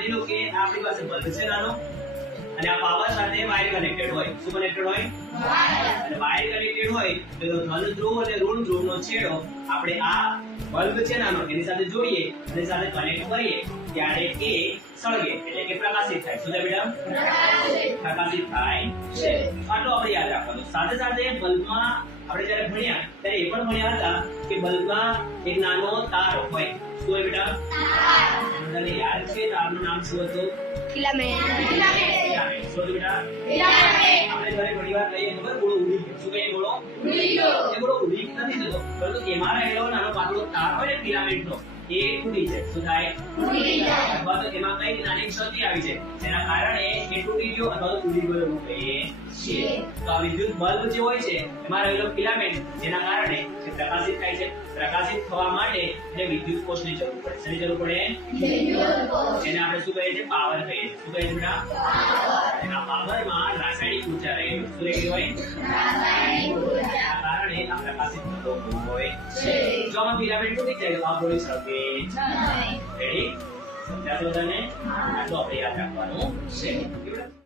માની લો કે આપણી પાસે બલ્બ છે નાનો અને આ પાવર સાથે વાયર કનેક્ટેડ હોય. શું કનેક્ટેડ હોય? અને વાયર કનેક્ટેડ હોય તો ધન ધ્રુવ અને ઋણ ધ્રુવનો છેડો આપણે આ બલ્બ છે નાનો એની સાથે જોડીએ અને સાથે કનેક્ટ કરીએ ત્યારે એ સળગે એટલે કે પ્રકાશિત થાય. શું થાય બેટા પ્રકાશિત. થાય છે. આટલું આપણે યાદ સાથે સાથે બલ્બમાં આપણે જ્યારે ભણ્યા ત્યારે એ પણ ભણ્યા હતા કે બલ્બમાં એક નાનો તાર હોય. શું હોય બેટા? તને યાદ છે? તારનું નામ શું હતું? ફિલામેન્ટ. ફિલામેન્ટ. શું હતું બેટા? આપણે ઘરે ઘણી કહીએ ખબર ગોળો ઉડી ગયો. શું કહીએ ગોળો એ ગોળો ઉડી નથી જતો. પરંતુ એમાં રહેલો નાનો પાતળો તાર હોય ને ફિલામેન્ટનો એ ઉડી જાય. શું થાય? અથવા તો એમાં કઈ નાની ક્ષતિ આવી છે. જેના કારણે એ તૂટી ગયો અથવા તો તૂટી ગયો એવું કહીએ છીએ. તો આ વિદ્યુત બલ્બ જે હોય છે એમાં રહેલો ફિલામેન્ટ જેના કારણે જે પ્રકાશિત થાય છે પ્રકાશિત થવા માટે એને વિદ્યુત કોષની જરૂર પડે શેની જરૂર પડે? જેને આપણે શું કહીએ છીએ? પાવર કહીએ છીએ. શું કહીએ છીએ બેટા? આ પાવરમાં રાસાયણિક ઊર્જા રહેલી શું રહેલી હોય. કારણે આ પ્રકાશિત થતો હોય છે. જો આમાં ફિલામેન્ટ તૂટી જાય તો આ બોલી શકે રેડી બધાને આટલું આપણે યાદ રાખવાનું છે.